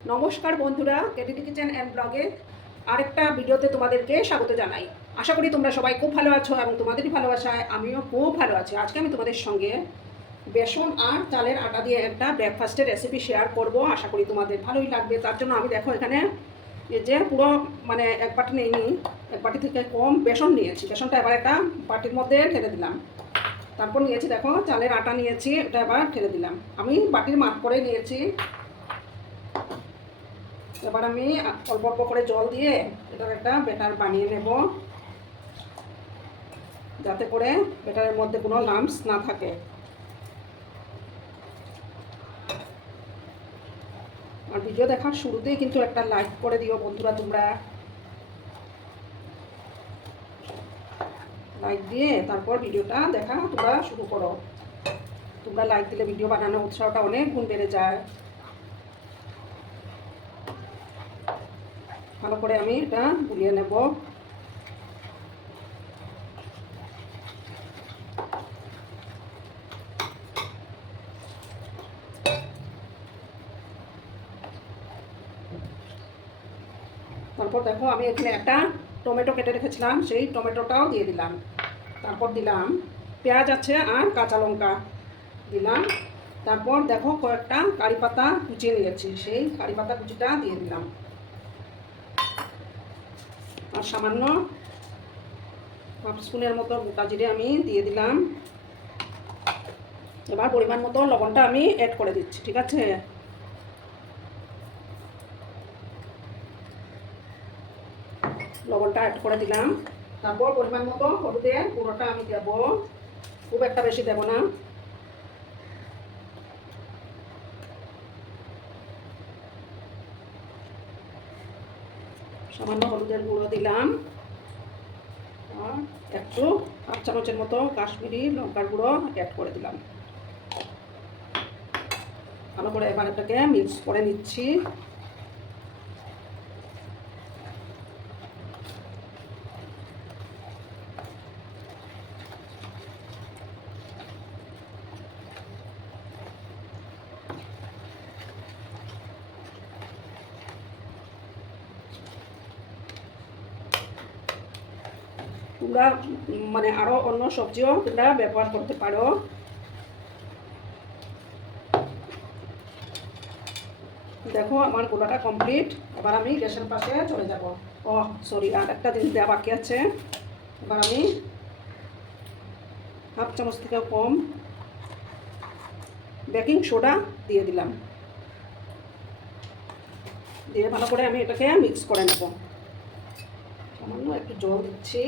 নমস্কার বন্ধুরা কেটিটি kitchen and ব্লগে আরেকটা ভিডিওতে তোমাদেরকে স্বাগত জানাই। আশা করি তোমরা সবাই খুব ভালো আছো এবং তোমাদেরই ভালোবাসায় আমিও খুব ভালো আছি। আজকে আমি তোমাদের সঙ্গে বেসন আর চালের আটা দিয়ে একটা ব্রেকফাস্টের রেসিপি শেয়ার করব। আশা করি তোমাদের ভালোই লাগবে। তার জন্য আমি দেখো এখানে যে পুরো মানে এক বাটি নিইনি এক বাটি থেকে কম বেসন নিয়েছি। বেসনটা এবার একটা বাটির মধ্যে ঢেলে দিলাম। তারপর নিয়েছি দেখো, চালের আটা নিয়েছি, এটা এবার ঢেলে দিলাম। আমি বাটির মাপ করে নিয়েছি। এবার আমি অল্প অল্প করে জল দিয়ে এটার একটা ব্যাটার বানিয়ে নেব। যাতে করে ব্যাটারের মধ্যে কোনো লাম্পস না থাকে। আর ভিডিও দেখার শুরুতেই কিন্তু একটা লাইক করে দিও বন্ধুরা তোমরা। লাইক দিয়ে তারপর ভিডিওটা দেখা তোমরা শুরু করো। তোমরা লাইক দিলে ভিডিও বানানোর উৎসাহটা অনেক গুণ বেড়ে যায়। ভালো করে আমি এটা গুলিয়ে নেব। তারপর দেখো আমি এখানে একটা টমেটো কেটে রেখেছিলাম, সেই টমেটোটাও দিয়ে দিলাম। তারপর দিলাম পেঁয়াজ আছে আর কাঁচা লঙ্কা দিলাম। তারপর দেখো কয়েকটা কারি পাতা কুচিয়ে নিয়েছি, সেই কারি পাতা কুচিটা দিয়ে দিলাম। আর সামান্য হাফ স্পুনের মতো গোটা জিরে আমি দিয়ে দিলাম। এবার পরিমাণ মতো লবণটা আমি অ্যাড করে দিচ্ছি, ঠিক আছে? লবণটা অ্যাড করে দিলাম। তারপর পরিমাণ মতো হলুদের গুঁড়োটা আমি দেব। খুব একটা বেশি দেব না। সামান্য হলুদের গুঁড়ো দিলাম। আর একটু হাফ চামচের মতো কাশ্মীরি লঙ্কার গুঁড়ো অ্যাড করে দিলাম। ভালো করে এবার এটাকে মিক্স করে নিচ্ছি। তোমরা মানে আরও অন্য সবজিও তোমরা ব্যবহার করতে পারো। দেখো, আমার গোলাটা কমপ্লিট এবার আমি গ্যাসের পাশে চলে যাব। ও সরি আর একটা জিনিস দেওয়া বাকি আছে। এবার আমি হাফ চামচ থেকে কম বেকিং সোডা দিয়ে দিলাম। দিয়ে ভালো করে আমি এটাকে মিক্স করে নেব। একটু জল দিচ্ছি।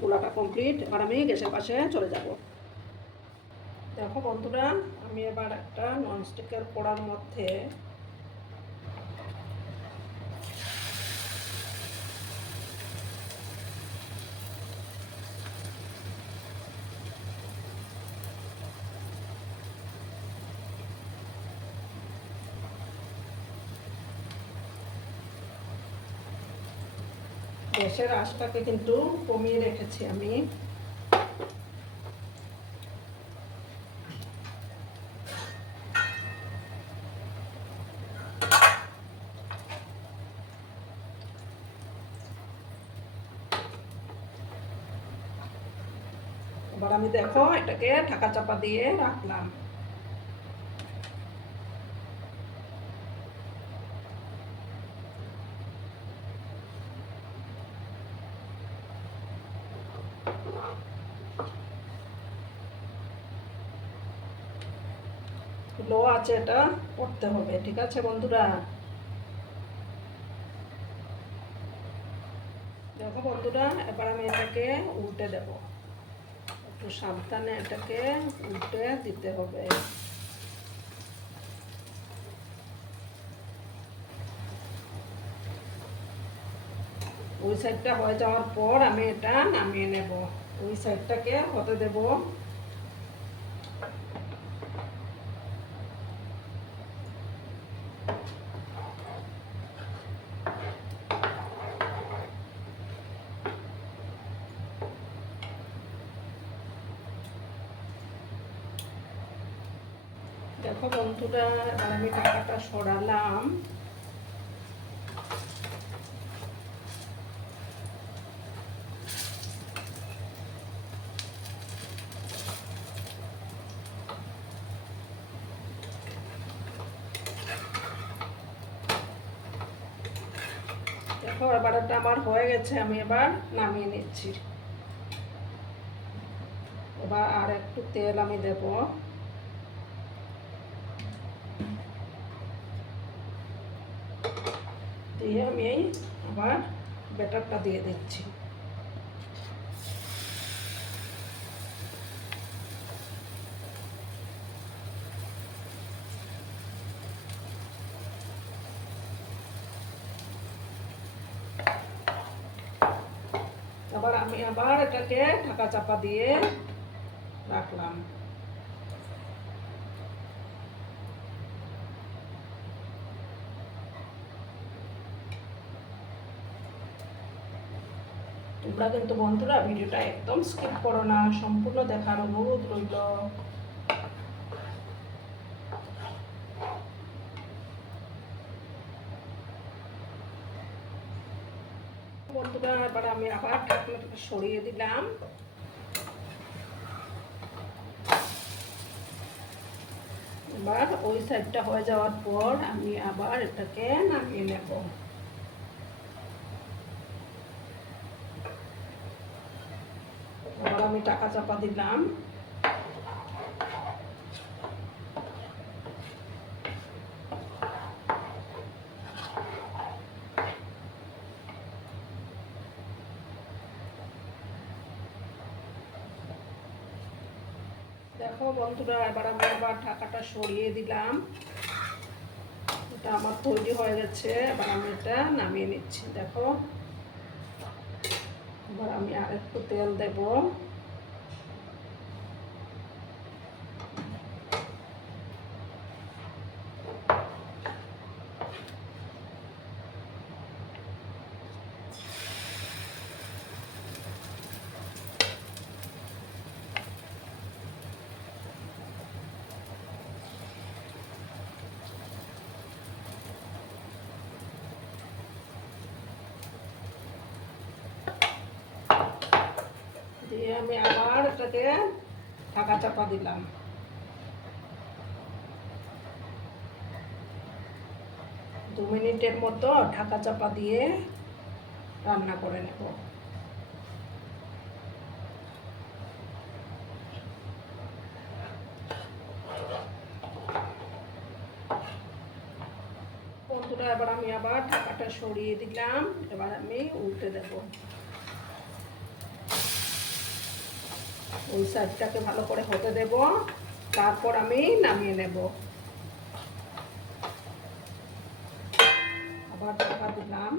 গোলাটা কমপ্লিট এবার আমি গ্যাসের পাশে চলে যাব। দেখো বন্ধুরা, আমি এবার একটা ননস্টিকের কড়ার মধ্যে গ্যাসের আঁচটাকে কিন্তু কমিয়ে রেখেছি আমি। আমি দেখো এটাকে ঢাকা চাপা দিয়ে রাখলাম। লো আছে এটা করতে হবে, ঠিক আছে বন্ধুরা? দেখো বন্ধুরা, এবার আমি এটাকে উল্টে দেব। একটু সাবধানে এটাকে উল্টে দিতে হবে। ওই সাইডটা হয়ে যাওয়ার পর আমি এটা নামিয়ে নেব। ওই সাইডটাকে হতে দেব। দেখো বন্ধুরা এবার আমি টাকাটা সরালাম। আমার হয়ে গেছে, আমি এবার নামিয়ে নিচ্ছি। এবার আর একটু তেল আমি দেব। দিয়ে আমি আবার ব্যাটারটা দিয়ে দিচ্ছি। আবার আমি আবার এটাকে ঢাকা চাপা দিয়ে রাখলাম। তোমরা কিন্তু বন্ধুরা ভিডিওটা একদম স্কিপ করো না, সম্পূর্ণ দেখার অনুরোধ রইল। বন্ধুরা, এবার আমি আবার সরিয়ে দিলাম। এবার ওই সাইডটা হয়ে যাওয়ার পর আমি আবার এটাকে নামিয়ে নেব। টাকা চাপা দিলাম। দেখো বন্ধুরা, এবার আমি আবার ঢাকাটা সরিয়ে দিলাম। এটা আমার তৈরি হয়ে গেছে। এবার আমি এটা নামিয়ে নিচ্ছি। দেখো, এবার আমি আর একটু তেল দেব। দিয়ে আমি আবার এটাকে ঢাকা চাপা দিলাম। দু মিনিটের মতো ঢাকা চাপা দিয়ে রান্না করে নেব। বন্ধুরা, এবার আমি আবার ঢাকাটা সরিয়ে দিলাম। এবার আমি উল্টে দেবো। ওই সাইডটাকে ভালো করে হতে দেব। তারপর আমি নামিয়ে নেব। আবার ঢাকা দিলাম।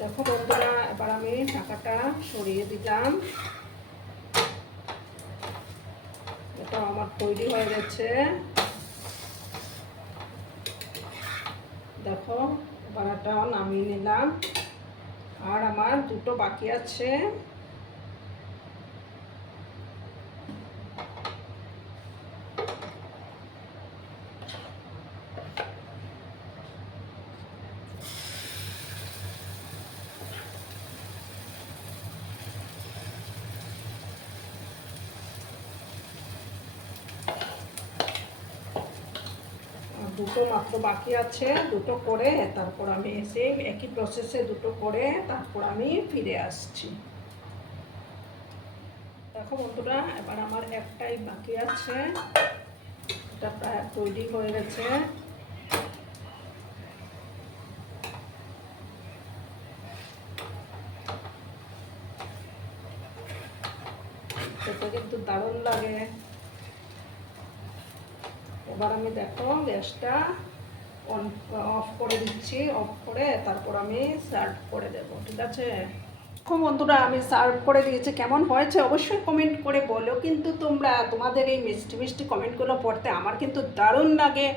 দেখো বন্ধুরা, এবার আমি টাকাটা সরিয়ে দিলাম এটা আমার তৈরি হয়ে গেছে। দেখো বানাটাও নামিয়ে নিলাম। আর আমার দুটো বাকি আছে আর দুটো মাত্র বাকি আছে, দুটো করে, তারপর আমি এসে একই প্রসেসে দুটো করে, তারপর আমি ফিরে আসছি। দেখো বন্ধুরা, এবার আমার একটাই বাকি আছে, এটা প্রায় তৈরি হয়ে গেছে খেতে কিন্তু দারুণ লাগে দেখো গ্যাসটা অন অফ করে দিচ্ছি অফ করে তারপর আমি সার্ভ করে দেব, ঠিক আছে? দেখো বন্ধুরা, আমি সার্ভ করে দিয়েছি, কেমন হয়েছে অবশ্যই কমেন্ট করে বলো, কিন্তু তোমরা তোমাদের এই মিষ্টি মিষ্টি কমেন্টগুলো পড়তে আমার কিন্তু দারুণ লাগে।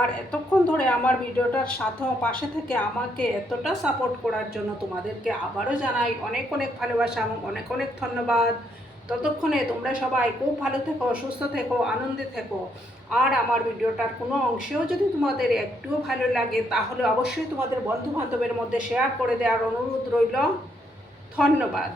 আর এতক্ষণ ধরে আমার ভিডিওটার সাথে পাশে থেকে আমাকে এতটা সাপোর্ট করার জন্য তোমাদেরকে আবারও জানাই, অনেক অনেক ভালোবাসা এবং অনেক অনেক ধন্যবাদ। ততক্ষণে তোমরা সবাই খুব ভালো থেকো, সুস্থ থেকো, আনন্দে থেকো। আর আমার ভিডিওটার কোনো অংশেও যদি তোমাদের একটুও ভালো লাগে, তাহলে অবশ্যই তোমাদের বন্ধু বান্ধবের মধ্যে শেয়ার করে দেওয়ার অনুরোধ রইল। ধন্যবাদ।